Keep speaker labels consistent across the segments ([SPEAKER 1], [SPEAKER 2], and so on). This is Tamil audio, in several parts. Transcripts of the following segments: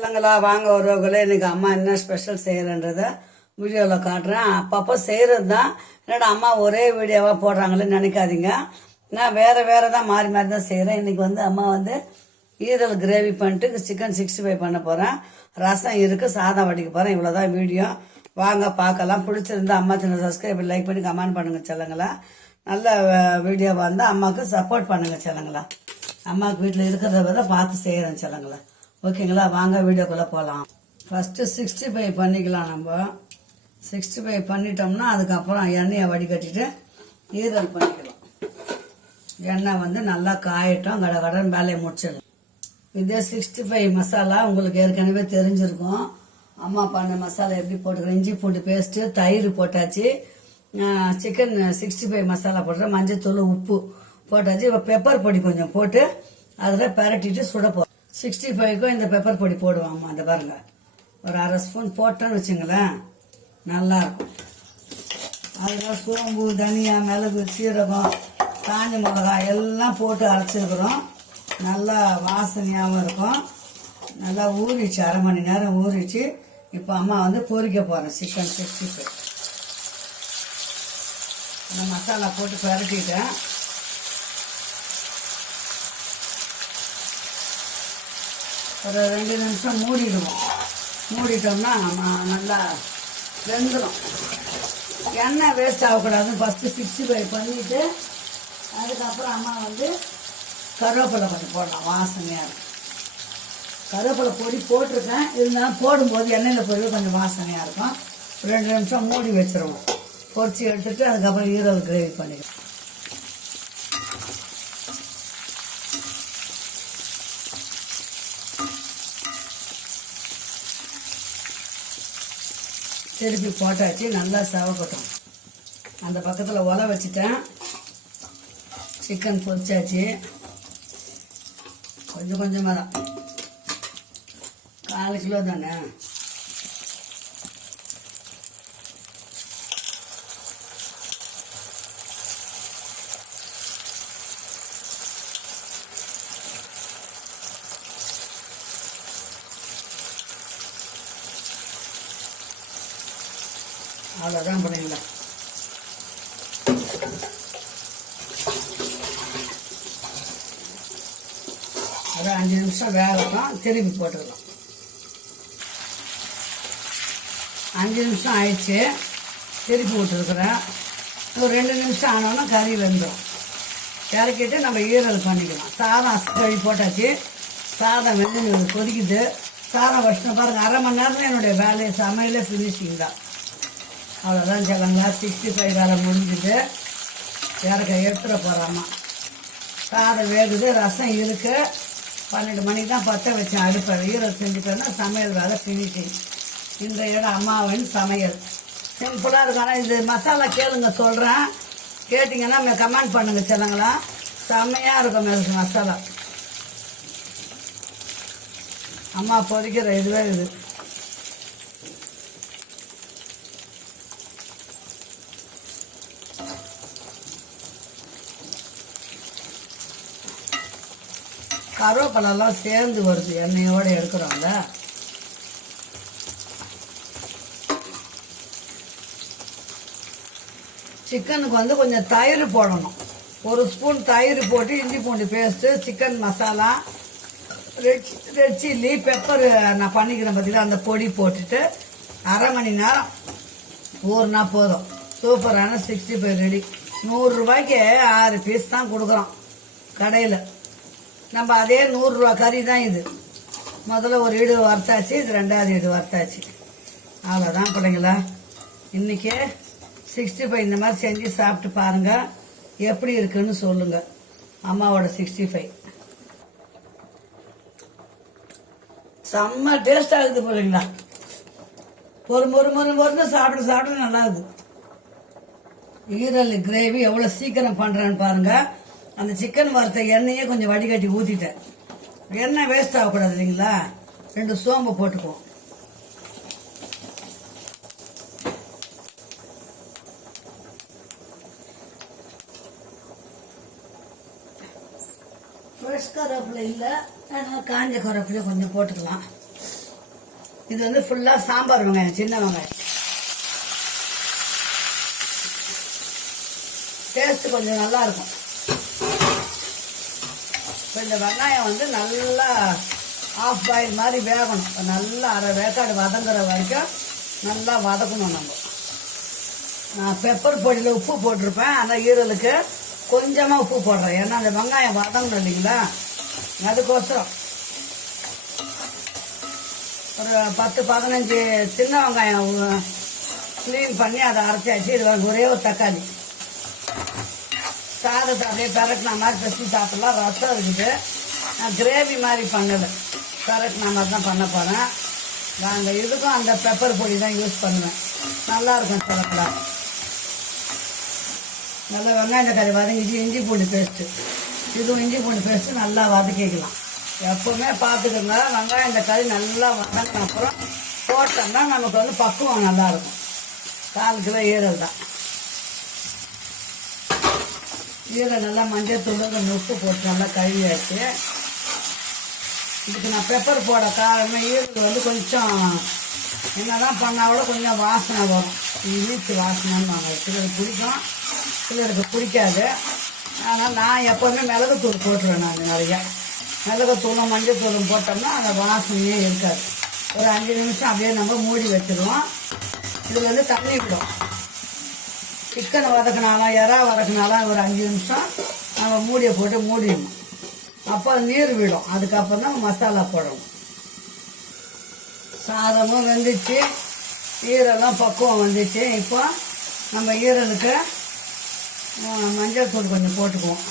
[SPEAKER 1] சொல்லுங்களா வாங்க உறவுகளே இன்னைக்கு அம்மா என்ன ஸ்பெஷல் செய்கிறன்றத வீடியோவில் காட்டுறேன். அப்பப்போ செய்கிறது தான் என்னடா அம்மா ஒரே வீடியோவாக போடுறாங்களேன்னு நினைக்காதீங்க. நான் வேறு வேறு தான் மாறி மாறி தான் செய்கிறேன் இன்றைக்கி வந்து அம்மா வந்து ஈரல் கிரேவி பண்ணிட்டு சிக்கன் சிக்ஸ்டி ஃபைவ் பண்ண போகிறேன் ரசம் இருக்குது சாதம் வடிக்க போகிறேன் இவ்வளோதான் வீடியோ வாங்க பார்க்கலாம். பிடிச்சிருந்தா அம்மா சின்ன சப்ஸ்கிரைப் லைக் பண்ணி கமெண்ட் பண்ணுங்கள் செல்லுங்களா. நல்ல வீடியோவாக இருந்தால் அம்மாவுக்கு சப்போர்ட் பண்ணுங்கள் செல்லுங்களா. அம்மாவுக்கு வீட்டில் இருக்கிறத பார்த்து செய்கிறேன் செல்லுங்களா. ஓகேங்களா வாங்க வீடியோக்குள்ளே போகலாம் ஃபஸ்ட்டு சிக்ஸ்டி ஃபைவ் பண்ணிக்கலாம் நம்ம. சிக்ஸ்டி ஃபைவ் பண்ணிட்டோம்னா அதுக்கப்புறம் எண்ணெயை வடிகட்டிட்டு ஈரல் பண்ணிக்கலாம். எண்ணெய் வந்து நல்லா காயட்டும் கட கடன் வேலையை முடிச்சிடலாம். இதே சிக்ஸ்டி ஃபைவ் மசாலா உங்களுக்கு ஏற்கனவே தெரிஞ்சிருக்கும். அம்மா பண்ண மசாலா எப்படி போட்டுக்கிறோம் இஞ்சி பூண்டு பேஸ்ட்டு தயிர் போட்டாச்சு. சிக்கன் சிக்ஸ்டி ஃபைவ் மசாலா போட்டுறோம் மஞ்சள் தூள் உப்பு போட்டாச்சு. இப்போ பெப்பர் பொடி கொஞ்சம் போட்டு அதில் பரட்டிட்டு சுட போ சிக்ஸ்டி ஃபைவ்க்கும் இந்த பெப்பர் பொடி போடுவோம் அந்த பாருங்க. ஒரு அரை ஸ்பூன் போட்டோன்னு வச்சுங்களேன் நல்லாயிருக்கும். அதில் சோம்பு தனியா மிளகு சீரகம் காஞ்ச மிளகாய் எல்லாம் போட்டு அரைச்சிருக்கிறோம். நல்லா வாசனையாகவும் இருக்கும். நல்லா ஊறிச்சு அரை மணி நேரம் ஊறிச்சு இப்போ அம்மா வந்து பொறிக்க போகிறேன் சிக்கன் சிக்ஸ்டி ஃபைவ் அந்த மசாலா போட்டு பரட்டிட்டேன். ஒரு ரெண்டு நிமிஷம் மூடிடுவோம். மூடிட்டோம்னா நல்லா வெந்துடும் எண்ணெய் வேஸ்ட் ஆகக்கூடாதுன்னு ஃபஸ்ட்டு சிக்ஸ்டி ஃபைவ் பண்ணிவிட்டு அதுக்கப்புறம் அம்மா வந்து கருவேப்பிலை கொஞ்சம் போடலாம் வாசனையாக இருக்கும். கருவேப்பிலை பொடி போட்டிருக்கேன். இருந்தாலும் போடும்போது எண்ணெயில் பொடி கொஞ்சம் வாசனையாக இருக்கும். ரெண்டு நிமிஷம் மூடி வச்சிருவோம். பொரிச்சு எடுத்துட்டு அதுக்கப்புறம் ஈரல் கிரேவி பண்ணிடுவோம். திருப்பி போட்டாச்சு நல்லா செவக்கட்டும். அந்த பக்கத்தில் உலை வச்சுட்டேன். சிக்கன் பொரிச்சாச்சு. கொஞ்சம் கொஞ்சமாக தான். கால் கிலோ தானே? அவ்வளோதான் பண்ணிடலாம் அதான் அஞ்சு நிமிஷம் வேகலாம் திரும்பி போட்டுக்கலாம். அஞ்சு நிமிஷம் ஆயிடுச்சு திருப்பி விட்டுருக்குறேன் ஒரு ரெண்டு நிமிஷம் ஆனோன்னா கறி வெந்துடும் இறக்கிட்டு நம்ம ஈரல் பண்ணிக்கலாம். சாதம் கறி போட்டாச்சு. சாதம் வெந்து கொதிக்குது. சாதம் வச்சுட்டு பாருங்கள் அரை மணி நேரம் என்னுடைய வேலையை சமையலே ஃபினிஷிங் தான். அவ்வளோதான் சொல்லுங்களா சிக்ஸ்டி ஃபைவ் வேலை முடிஞ்சுது. இறக்க எடுத்துட போகிறாம்மா சாதம் வேகுது ரசம் இருக்குது பன்னெண்டு மணிக்கு தான் பற்ற வச்சேன். அடுப்பை ஈரம் செஞ்சுட்டேன்னா சமையல் வேலை ஃபினிஷிங் இந்த இடம் அம்மாவின் சமையல். சிம்பிளாக இருக்கும். ஆனால் இது மசாலா கேளுங்க சொல்கிறேன் கேட்டிங்கன்னா கமெண்ட் பண்ணுங்கள் சிலங்களா செம்மையாக இருக்கும் எனக்கு மசாலா. அம்மா பொரிக்கிற இதுவே இது. கருவேப்பிலெல்லாம் சேர்ந்து வருது எண்ணெயோடு எடுக்கிறோம்ல. சிக்கனுக்கு வந்து கொஞ்சம் தயிர் போடணும். ஒரு ஸ்பூன் தயிர் போட்டு இஞ்சி பூண்டு paste chicken masala red red chilli pepper நான் பண்ணிக்கிறேன் பார்த்தீங்கன்னா அந்த பொடி போட்டுட்டு அரை மணி நேரம் ஊறுனா போதும். சூப்பரான சிக்ஸ்டி ஃபைவ் ரெடி நூறுரூபாய்க்கு ஆறு பீஸ் தான் கொடுக்குறோம் கடையில். நம்ம அதே நூறுரூவா கறி தான் இது. முதல்ல ஒரு ஈடு வறுத்தாச்சு இது ரெண்டாவது ஈடு வறுத்தாச்சு. அவ்வளோதான் பிள்ளைங்களா. இன்றைக்கி சிக்ஸ்டி ஃபைவ் இந்த மாதிரி செஞ்சு சாப்பிட்டு பாருங்கள் எப்படி இருக்குன்னு சொல்லுங்கள் அம்மாவோட சிக்ஸ்டி ஃபைவ் செம்ம டேஸ்ட் ஆகுது பிள்ளைங்களா. ஒரு மொறு மொறு மொறுன்னு சாப்பிட சாப்பிட நல்லா இருக்குது ஈரல் கிரேவி எவ்வளோ சீக்கிரம் பண்ணுறேன்னு பாருங்கள் அந்த சிக்கன் வறுத்த எண்ணெயே கொஞ்சம் வடிகட்டி ஊற்றிட்டேன் எண்ணெய் வேஸ்ட் ஆகக்கூடாது இல்லைங்களா? ரெண்டு சோம்பு போட்டுக்குவோம். ஃப்ரெஷ் கருவேப்பிலை இல்லை காஞ்ச கருவேப்பிலை கொஞ்சம் போட்டுக்கலாம். இது வந்து ஃபுல்லாக சாம்பார் வெங்காயம் சின்ன வெங்காயம். டேஸ்ட் கொஞ்சம் நல்லா இருக்கும். இப்போ இந்த வெங்காயம் வந்து நல்லா ஆஃப் பாயில் மாதிரி வேகணும். இப்போ நல்லா அரை வேக்காடு வதங்குற வரைக்கும் நல்லா வதக்கணும் நம்ம. நான் பெப்பர் பொடியில் உப்பு போட்டிருப்பேன். ஆனால் ஈரலுக்கு கொஞ்சமாக உப்பு போடுறேன். ஏன்னா அந்த வெங்காயம் வதங்கணும் இல்லைங்களா? அதுக்கோசரம். ஒரு பத்து பதினஞ்சு சின்ன வெங்காயம் க்ளீன் பண்ணி அதை அரைச்சாச்சு. இது ஒரே ஒரு தக்காளி. சாதத்தை அப்படியே பெரட்டின மாதிரி பெசி சாப்பிட்லாம். ரசம் இருக்குது. நான் கிரேவி மாதிரி பண்ணது. பெரட்டின மாதிரி தான் பண்ண போகிறேன் நாங்கள் இதுக்கும் அந்த பெப்பர் பொடி தான் யூஸ் பண்ணுவேன். நல்லாயிருக்கும் சிறப்பில் நல்லா வெங்காயம் கறி வதங்கிச்சு இஞ்சி பூண்டு பேஸ்ட்டு இதுவும் இஞ்சி பூண்டு பேஸ்ட்டு நல்லா வதக்கிக்கலாம். எப்போவுமே பார்த்துக்கோங்க. வெங்காயம் தக்காளி நல்லா வதங்கின அப்புறம் போட்டோம்னா நமக்கு வந்து பக்குவம் நல்லாயிருக்கும் கால் கிலோ ஈரல் தான். இதில் நல்லா மஞ்சள் தூள் கொஞ்சம் உப்பு போட்டு நல்லா கழுவியாச்சு. இதுக்கு நான் பெப்பர் போட காரணம் ஈரல் வந்து கொஞ்சம் என்னதான் பண்ணால் கூட கொஞ்சம் வாசனை வரும். இனிச்சு வாசனைன்னு வாங்க. சிலருக்கு பிடிக்கும் சிலருக்கு பிடிக்காது. ஆனால் நான் எப்போவுமே மிளகுத்தூள் போட்டுருவேன் நான் நிறையா. மிளகுத்தூளும் மஞ்சள் தூளும் போட்டோம்னா அந்த வாசனையே இருக்காது. ஒரு அஞ்சு நிமிஷம் அப்படியே நம்ம மூடி வச்சுருவோம். இதில் வந்து தண்ணி விடும். சிக்கன் வதக்கினாலும் இறா வதக்கினாலும் ஒரு அஞ்சு நிமிஷம். நம்ம மூடியை போட்டு மூடிடணும். அப்போ நீர் விடும். அதுக்கப்புறம் தான் மசாலா போடணும். சாதமும் வெந்துச்சு. ஈரெல்லாம் பக்குவம் வந்துச்சு. இப்போ நம்ம ஈரலுக்கு மஞ்சள் தூள் கொஞ்சம் போட்டுக்குவோம்.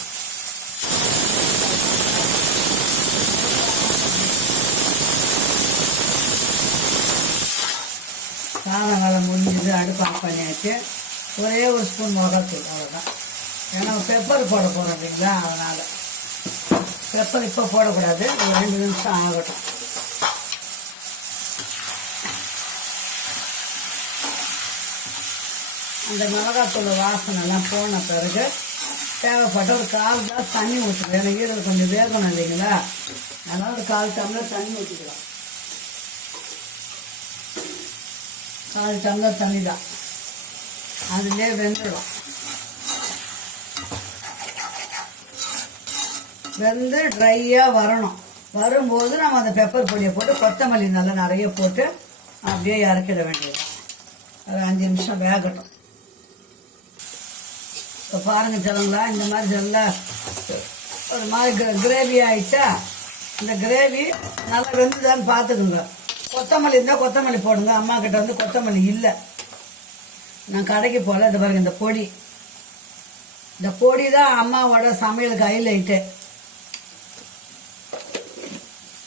[SPEAKER 1] சாதம் வேலை முடிஞ்சது. அடுப்பு ஆஃப் பண்ணியாச்சு. ஒரே ஒரு ஸ்பூன் மிளகாத்தூள் அவ்வளோதான் ஏன்னா பெப்பர் போட போகிறோம் இல்லைங்களா? அதனால். பெப்பர் இப்போ போடக்கூடாது. ஒரு ரெண்டு நிமிஷம் ஆகட்டும். அந்த மிளகாத்தூள் வாசனைலாம் போன பிறகு தேவைப்பட்ட ஒரு கால் தான் தண்ணி ஊற்றுறேன் எனக்கு ஈரல் கொஞ்சம் வேகணும் இல்லைங்களா? அதனால் ஒரு கால் டம்ளர் தண்ணி ஊற்றிக்கலாம் கால் டம்ளர் தண்ணி தான் அதுலேயே வெந்துடும். வெந்து ட்ரையாக வரணும். வரும்போது நம்ம அந்த பெப்பர் பொடியை போட்டு கொத்தமல்லி நல்லா நிறைய போட்டு அப்படியே இறக்கிட வேண்டியது ஒரு அஞ்சு நிமிஷம் வேகட்டும். இப்போ பாருங்க சொல்லுங்களா இந்த மாதிரி நல்லா ஒரு மாதிரி கிரேவி ஆயிடுச்சா? இந்த கிரேவி நல்லா வெந்துதான்னு பார்த்துக்குங்க. கொத்தமல்லி இருந்தால் கொத்தமல்லி போடுங்க. அம்மா கிட்ட வந்து கொத்தமல்லி இல்லை. நான் கடைக்கு போகல இந்த பாருங்க இந்த பொடி. இந்த பொடி தான் அம்மாவோட சமையலுக்கு ஹைலைட்டு.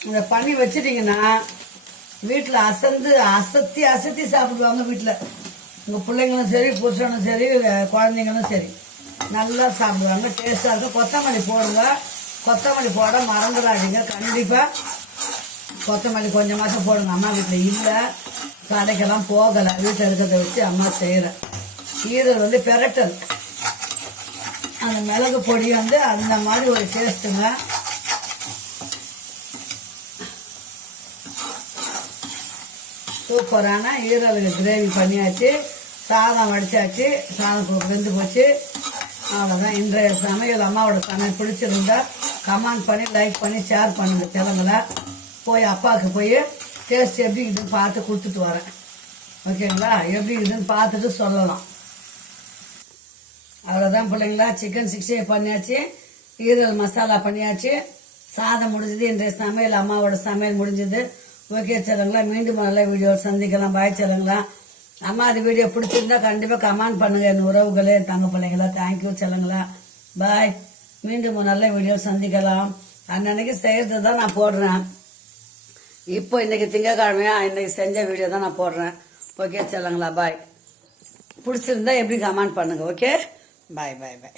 [SPEAKER 1] இதை பண்ணி வச்சிட்டிங்கன்னா வீட்டில் அசந்து அசத்தி அசத்தி சாப்பிடுவாங்க வீட்டில். உங்கள் பிள்ளைங்களும் சரி புருஷனும் சரி குழந்தைங்களும் சரி. நல்லா சாப்பிடுவாங்க டேஸ்ட்டாக இருக்கும். கொத்தமல்லி போடுங்க. கொத்தமல்லி போட மறந்துடாதீங்க. கண்டிப்பாக கொத்தமல்லி கொஞ்சம் மாதம் போடுங்க. அம்மா வீட்டில் இல்லை. கடைக்கெல்லாம் போகலை. வீட்டில் இருக்கிறத வச்சு அம்மா செய்கிறேன் ஈரல் வந்து பெரட்டல். அந்த மிளகு பொடி வந்து அந்த மாதிரி ஒரு டேஸ்ட்டுங்க சூப்பரான ஈரலுக்கு கிரேவி பண்ணியாச்சு. சாதம் வடிச்சாச்சு. சாதம் வெந்து போச்சு. அவ்வளோதான் இன்றைய சமையல் அம்மாவோட சமையல் பிடிச்சிருந்தா கமெண்ட் பண்ணி லைக் பண்ணி ஷேர் பண்ணுங்க கிளம்பல போய் அப்பாவுக்கு போய் டேஸ்ட் எப்படி இருக்குதுன்னு பார்த்து கொடுத்துட்டு வரேன். ஓகேங்களா? எப்படி இருக்குதுன்னு பார்த்துட்டு சொல்லலாம். அவ்வளோதான் பிள்ளைங்களா. சிக்கன் சிக்ஸ்டி பண்ணியாச்சு. ஈரல் மசாலா பண்ணியாச்சு. சாதம் முடிஞ்சது. இன்றைய சமையல் அம்மாவோட சமையல் முடிஞ்சது. ஓகே சொல்லுங்களா. மீண்டும் நல்ல வீடியோ சந்திக்கலாம். பாய் சொல்லுங்களா. அம்மா அது வீடியோ பிடிச்சிருந்தா கண்டிப்பாக கமெண்ட் பண்ணுங்க. என் உறவுகளே என் தங்க பிள்ளைங்களா. தேங்க்யூ செல்லுங்களா. பாய் மீண்டும் நல்ல வீடியோ சந்திக்கலாம். அன்னன்னைக்கு செய்கிறது தான் நான் போடுறேன். இப்போ இன்னைக்கு திங்கக்கிழமையா இன்னைக்கு செஞ்ச வீடியோ தான் நான் போடுறேன். ஓகே செல்லுங்களா பாய் பிடிச்சிருந்தா எப்படி கமெண்ட் பண்ணுங்க ஓகே பாய் பாய் பாய்